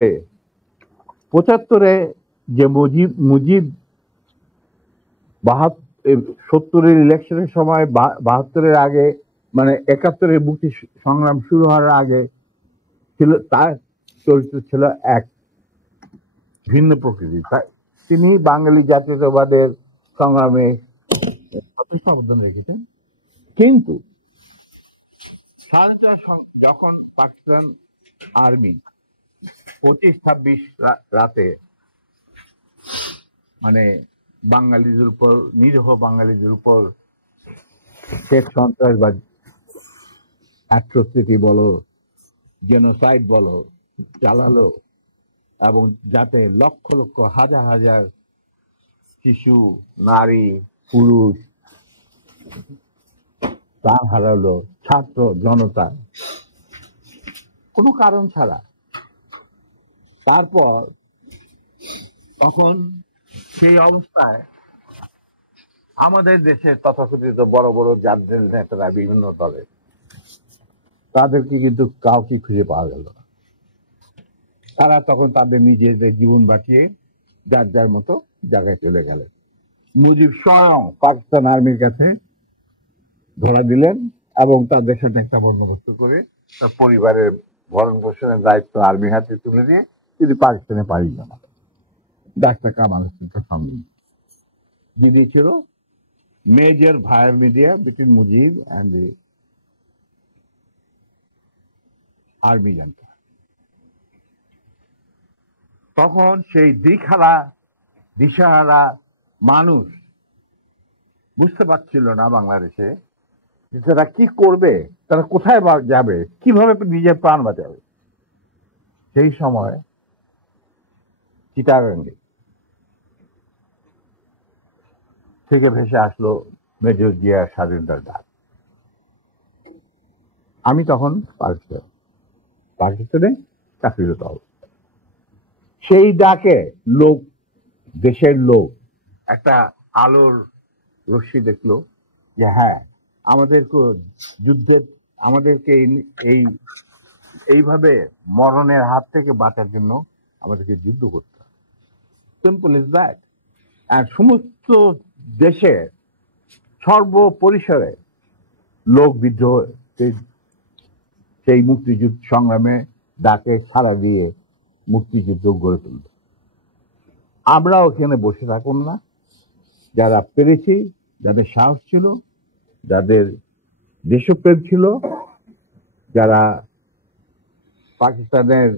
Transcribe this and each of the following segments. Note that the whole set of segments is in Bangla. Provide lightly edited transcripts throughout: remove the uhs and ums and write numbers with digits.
75-এ যে মুজিব মুজিব 70-এর ইলেকশনের সময় 72-এর আগে, মানে 71-এর মুক্তি সংগ্রাম শুরু হওয়ার আগে ছিল, তার চরিত্র ছিল এক ভিন্ন প্রকৃতি। তিনি বাঙালি জাতীয়তাবাদের সংগ্রামে যথেষ্ট অবদান রেখেছেন। কিন্তু যখন পাকিস্তান আর্মি 25-26 রাতে মানে বাঙালিদের উপর, নিরীহ বাঙালিদের উপর শেখ সন্ত্রাসবাদ, অ্যাট্রোসিটি বলো, জেনোসাইড বলো চালালো, এবং যাতে লক্ষ লক্ষ হাজার হাজার শিশু, নারী, পুরুষ প্রাণ হারালো, ছাত্র জনতা কোনো কারণ ছাড়া। তারপর তখন সেই অবস্থায় আমাদের দেশের তথাকথিত বড় বড় জাতীয় নেতারা বিভিন্ন দলে, তাদেরকে কিন্তু কাউকে খুঁজে পাওয়া গেল না। তারা তখন তাদের নিজেদের জীবন বাঁচিয়ে যার যার মতো জায়গায় চলে গেলেন। মুজিব স্বয়ং পাকিস্তান আর্মির কাছে ধরা দিলেন এবং তাদের সাথে একটা বন্দোবস্ত করে তার পরিবারের ভরণ পোষণের দায়িত্ব আর্মির হাতে তুলে দিয়ে তিনি পাকিস্তানে পাড়ি জমান। ডাক্তার কামাল হোসেনের সঙ্গে যে দিয়েছিল major via media between Mujib and the army junta. তখন সেই দিশাহারা মানুষ বুঝতে পারছিল না বাংলাদেশে যে তারা কি করবে, তারা কোথায় যাবে, কিভাবে নিজের প্রাণ বাঁচাবে। সেই সময় চিটাগাঙ্গে থেকে ভেসে আসলো মেজর জিয়ার স্বাধীনতার ডাক। আমি তখন পাকিস্তানে চাকরিরত অবস্থা। সেই ডাকে দেশের লোক একটা আলোর রশ্মি দেখলো যে হ্যাঁ, আমাদেরকে এইভাবে মরণের হাত থেকে বাঁচার জন্য আমাদেরকে যুদ্ধ করতে হবে। Simple is that. আর সমস্ত দেশে সর্বপরিসরে লোক বিদ্রোহ, সেই মুক্তিযুদ্ধ সংগ্রামে ডাকে সাড়া দিয়ে মুক্তিযুদ্ধ গড়ে তুলব। আমরাও এখানে বসে থাকুন না, যারা পেরেছি, যাদের সাহস ছিল, যাদের দেশপ্রেম ছিল, যারা পাকিস্তানের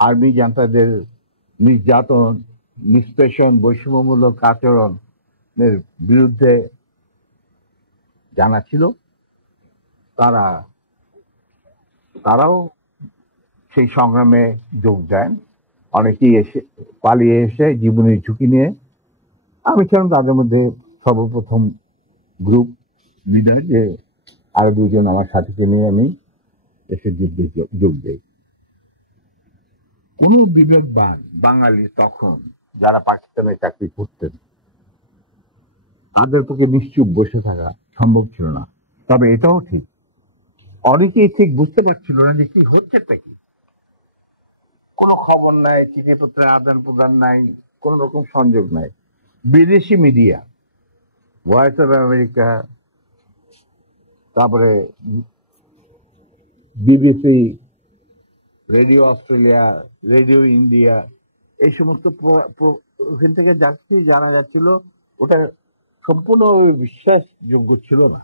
আর্মি জান্তাদের নির্যাতন, নিষ্পেষণ, বৈষম্যমূলক আচরণের বিরুদ্ধে জানা ছিল, তারাও সেই সংগ্রামে যোগ দেন। অনেকেই পালিয়ে এসে জীবনের ঝুঁকি নিয়ে। আমি ছিলাম তাদের মধ্যে সর্বপ্রথম গ্রুপ লিডার, যে আরো দুজন আমার সাথীকে নিয়ে আমি এসে যুদ্ধে যোগ দেই। কোন বিবেকবান বাঙালি তখন যারা পাকিস্তানে চাকরি করতেন, তাদের পক্ষে নিশ্চুপ বসে থাকা সম্ভব ছিল না। তবে এটাও ঠিক, অনেকেই ঠিক বুঝতে পারছিল না যে কি হচ্ছেটা কি। কোনো খবর নাই, চিঠিপত্রের আদান প্রদান নাই, কোন রকম সংযোগ নাই। বিদেশি মিডিয়া, ভয়েস অফ আমেরিকা, তারপরে BBC, radio Australia, radio India, এই সমস্ত ওখান থেকে যা কিছু জানা যাচ্ছিল ওটা সম্পূর্ণ বিশ্বাসযোগ্য ছিল না।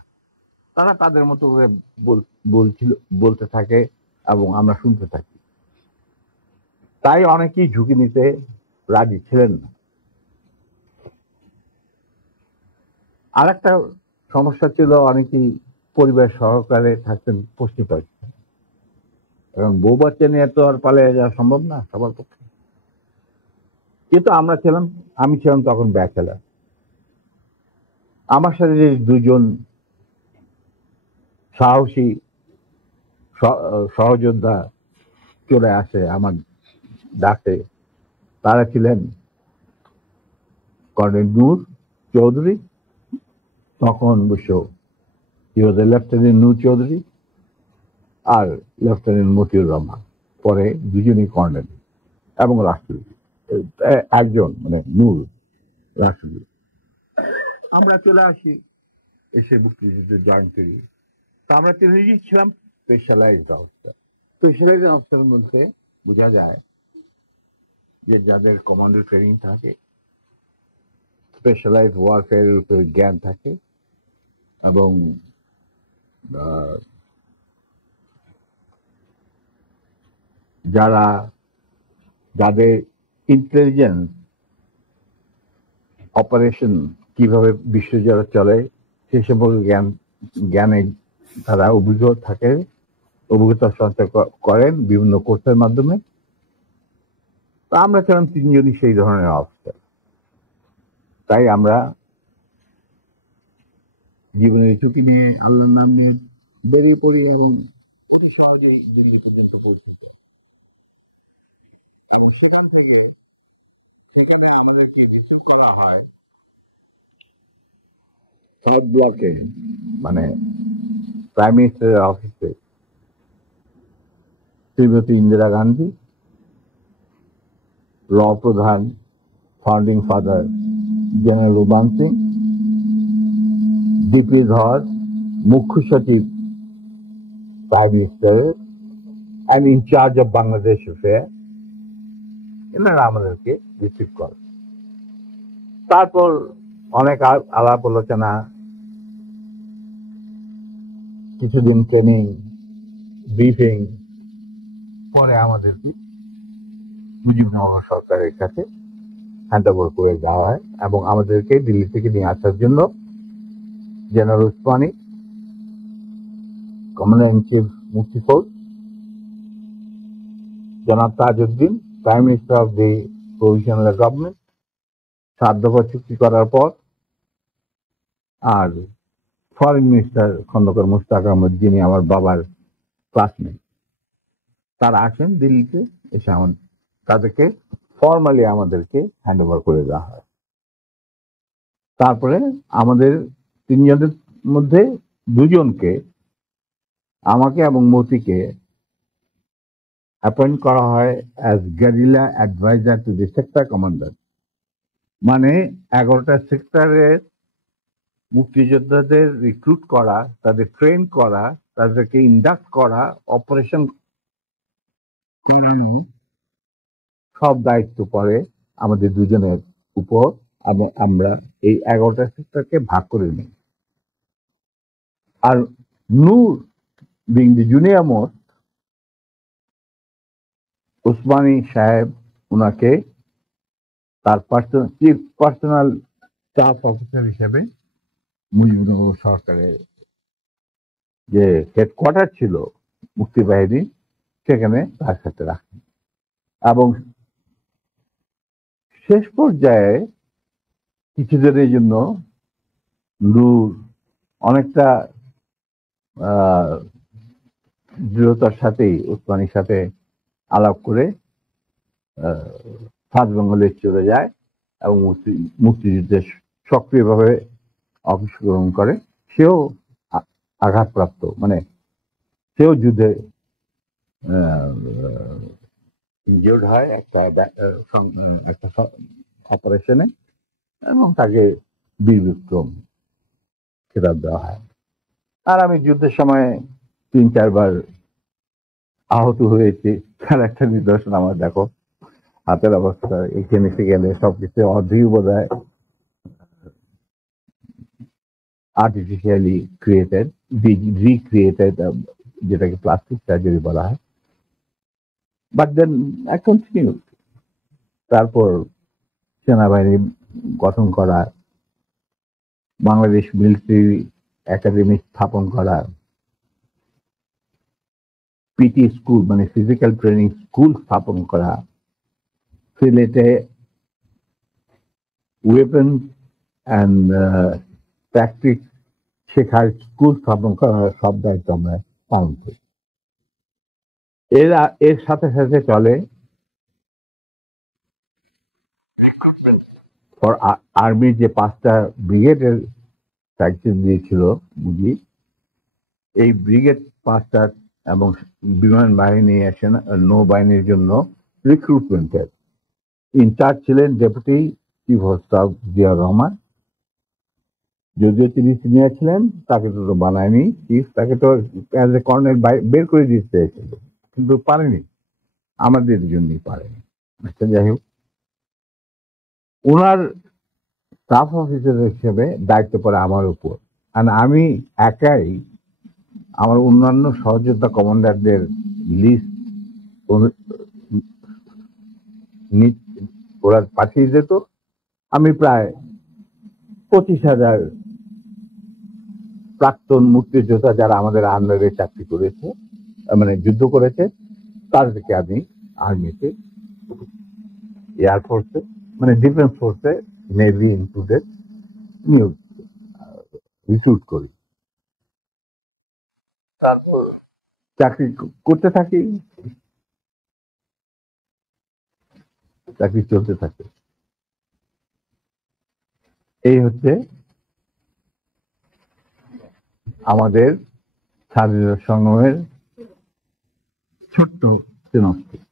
তারা তাদের মতো করে বলতে থাকে এবং আমরা শুনতে থাকি। তাই অনেকেই ঝুঁকি নিতে রাজি ছিলেন না। আর একটা সমস্যা ছিল, অনেকেই পরিবার সহকারে থাকতেন পশ্চিম পাকিস্তান। কারণ বউ বাচ্চা নিয়ে তো আর পালিয়ে যাওয়া সম্ভব না সবার পক্ষে। কিন্তু আমি ছিলাম তখন ব্যাচেলার। আমার সাথে যে দুজন সাহসী সহযোদ্ধা চলে আসে আমার ডাকে, তারা ছিলেন কর্নেল নূর চৌধুরী, তখন অবশ্য লেফটেন্যান্ট নূর চৌধুরী, আর লেফটেন্যান্ট মতিউর রহমান পরে দুজনই কর্নেল এবং রাষ্ট্রপতি, একজন মানে নূর রাষ্ট্রপতি। আমরা চলে আসি, এসে মুক্তিযুদ্ধে জয়েন করি। তো আমরা তিনজনই ছিলাম স্পেশালাইজড অফিসার। স্পেশালাইজড অফিসারের মধ্যে বোঝা যায় যে যাদের কমান্ডো ট্রেনিং থাকে, স্পেশালাইজড ওয়ারফেয়ারের উপরে জ্ঞান থাকে, এবং যারা যাদের ইন্টেলিজেন্স অপারেশন কিভাবে বিশ্বজুড়ে চলে সে সম্পর্কে জ্ঞানে তারা অভিজ্ঞতা সঞ্চয় করেন বিভিন্ন কোর্সের মাধ্যমে। আমরা ছিলাম তিনজনই সেই ধরনের অফিসার। তাই আমরা জীবনের ঝুঁকি নিয়ে আল্লাহর নাম নিয়ে বেরিয়ে পড়ি এবং অতি সহজে দিল্লি পর্যন্ত পৌঁছে যাই। এবং সেখানে আমাদেরকে রিসিভ করা হয় সাউথ ব্লকে, মানে প্রাইম মিনিস্টারের অফিসে শ্রীমতী ইন্দিরা গান্ধী, র প্রধান founding father general Ruban Singh, DP Dhar মুখ্য সচিব প্রাইম মিনিস্টারের and in charge of Bangladesh affair, এনারা আমাদেরকে রিসিভ করে। তারপর অনেক আলাপ আলোচনা, কিছুদিন ট্রেনিং, ব্রিফিং, পরে আমাদেরকে মুজিবনগর সরকারের কাছে হ্যান্ড ওভার করে দেওয়া হয় এবং আমাদেরকে দিল্লি থেকে নিয়ে আসার জন্য general Usmani, commander in chief মুক্তি ফৌজ, জনাব Tajuddin, prime minister of the provisional government, 7 দফা চুক্তি করার পর, আর ফরেন মিনিস্টার খন্দকার মুশতাক আহমদ, যিনি আমার বাবার ক্লাসমেট, তারা আসেন দিল্লিতে। এসে তাদেরকে ফর্মালি আমাদেরকে হ্যান্ড ওভার করে দেওয়া হয়। তারপরে আমাদের তিনজনের মধ্যে দুজনকে, আমাকে এবং মতিকে, অ্যাপয়েন্ট করা হয় as guerilla adviser to the sector commander. মানে 11টা সেক্টরের মুক্তিযোদ্ধাদের রিক্রুট করা, তাদের ট্রেন করা, তাদেরকে ইন্ডাক্ট করা, অপারেশন সব দায়িত্ব পড়ে আমাদের দুজনের উপর। এবং আমরা এই 11টা সেক্টরকে ভাগ করে নিই। আর Noor being the junior most, Osmani সাহেব উনাকে তার চিফ পার্সোনাল স্টাফ অফিসার হিসেবে মুজিবনগর সরকারের যে হেডকোয়ার্টার ছিল মুক্তিবাহিনী, সেখানে তার সাথে রাখেন। এবং শেষ পর্যায়ে কিছুদিনের জন্য নূর অনেকটা দৃঢ়তার সাথেই উসমানীর সাথে আলাপ করে সাউথ বেঙ্গলে চলে যায় এবং মুক্তিযুদ্ধে সক্রিয়ভাবে অংশগ্রহণ করে। সেও আঘাতপ্রাপ্ত, মানে সেও যুদ্ধে ইনজিওর্ড হয় একটা অপারেশনে, এবং তাকে বীর বিক্রম খেতাব দেওয়া হয়। আর আমি যুদ্ধের সময় 3-4 বার আহত হয়েছি, তার একটা নিদর্শন আমার দেখো হাতের অবস্থা। এখানে সেখানে সবকিছু অর্ধেক বোধ হয় আর্টিফিশিয়ালি ক্রিয়েটেড, রিক্রিয়েটেড, যেটাকে প্লাস্টিক সার্জারি বলা হয়। But then I continue. তারপর সেনাবাহিনী গঠন করা, বাংলাদেশ মিলিটারি একাডেমি স্থাপন করা, পিটি স্কুল মানে ফিজিক্যাল ট্রেনিং স্কুল স্থাপন করা, সিলেটে ওয়েপন অ্যান্ড ট্যাকটিক্স শেখার স্কুল স্থাপন করা, সব দায়িত্ব আমরা পালন করি। এর সাথে সাথে চলে আর্মির যে 5টা ব্রিগেডের দায়িত্ব দিয়েছিল মুজিব, এই ব্রিগেড 5টা এবং বিমান বাহিনী নৌবাহিনীর জন্য রিক্রুটমেন্টের ইনচার্জ ছিলেন deputy chief of staff Ziaur Rahman. যদিও তিনি সিনিয়র ছিলেন, তাকে তো বানায়নি চিফ, তাকে তো অ্যাজ এ কর্নেল বের করে দিতে চেয়েছিল, কিন্তু পারেনি, আমাদের জন্যই পারেনি। আচ্ছা, যাই হোক, ওনার স্টাফ অফিসার হিসেবে দায়িত্ব পড়ে আমার উপর। আর আমি একাই আমার অন্যান্য সহযোদ্ধা কমান্ডারদের লিস্ট ওরা পাঠিয়ে যেত। আমি প্রায় 25,000 প্রাক্তন মুক্তিযোদ্ধা যারা আমাদের আন্ডারে চাকরি করেছে, মানে যুদ্ধ করেছে, তাদেরকে আমি আর্মিতে, এয়ারফোর্সে, মানে ডিফেন্স ফোর্সে, নেভি ইনক্লুডেড, নিয়োগ রিক্রুট করি। তারপর চাকরি করতে থাকি, চাকরি চলতে থাকে। এই হচ্ছে আমাদের স্বাধীনতা সংগ্রামের ছোট্ট সিনপসিস।